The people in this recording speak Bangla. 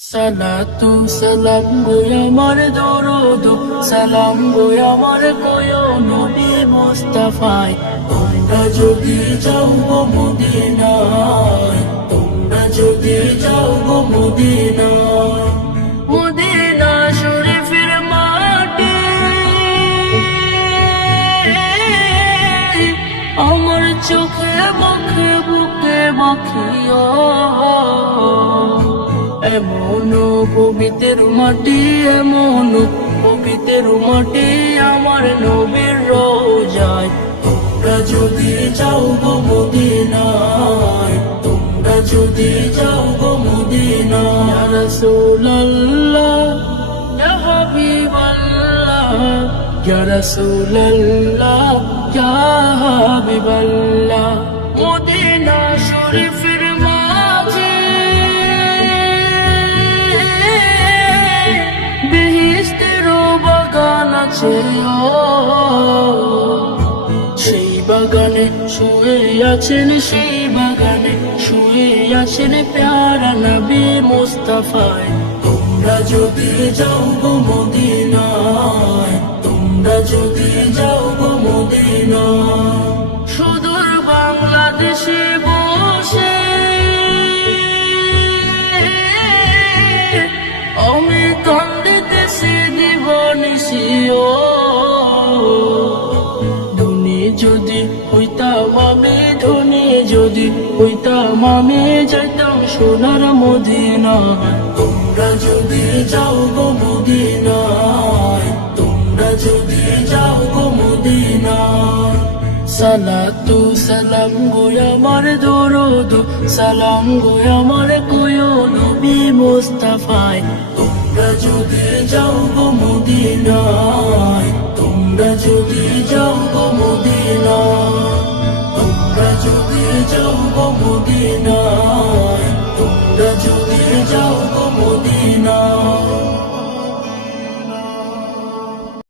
সালাতু সালাম গো আমার দরুদ সালাম গো আমার কোয় নবী মুস্তাফায় তোমরা যদি যাও গো মদিনায় তোমরা যদি যাও গো মদিনায় মদিনা শরীফের মাটি আমার চোখে মুখে বুকে মাখিও এমন পবিত্র মাটি এমন পবিত্র মাটি আমার নবীর রোজায় তোমরা যদি যাও গো মদিনায় তোমরা যদি যাও গো মদিনায় ইয়া রাসূলুল্লাহ ইয়া হাবিবাল্লাহ ইয়া রাসূলুল্লাহ ইয়া হাবিবাল্লাহ মদিনা শরীফের মাঝে সেই বাগানে শুয়ে আছেন সেই বাগানে শুয়ে আছেন প্যারা নবী মুস্তাফায় তোমরা যদি যাও গো মদিনায় তোমরা যদি যাও গো মদিনায় সুদূর বাংলাদেশে বসে আমি কান্দিতেছি দিবানিসিও ধনী যদি হইতাম আমি ধনী যদি হইতাম আমি যাইতাম সোনার মদিনায় তোমরা যদি যাও গো মদিনায় তোমরা যদি যাও গো মদিনায় সালাতু সালাম গো আমার দরুদ সালাম গো আমার কোয় নবী মুস্তাফায় তোমরা যদি যাও গো মদিনায় তোমরা যদি যাও গো মদিনায় তোমরা যদি যাও গো মদিনায় তোমরা যদি যাও গো মদিনায়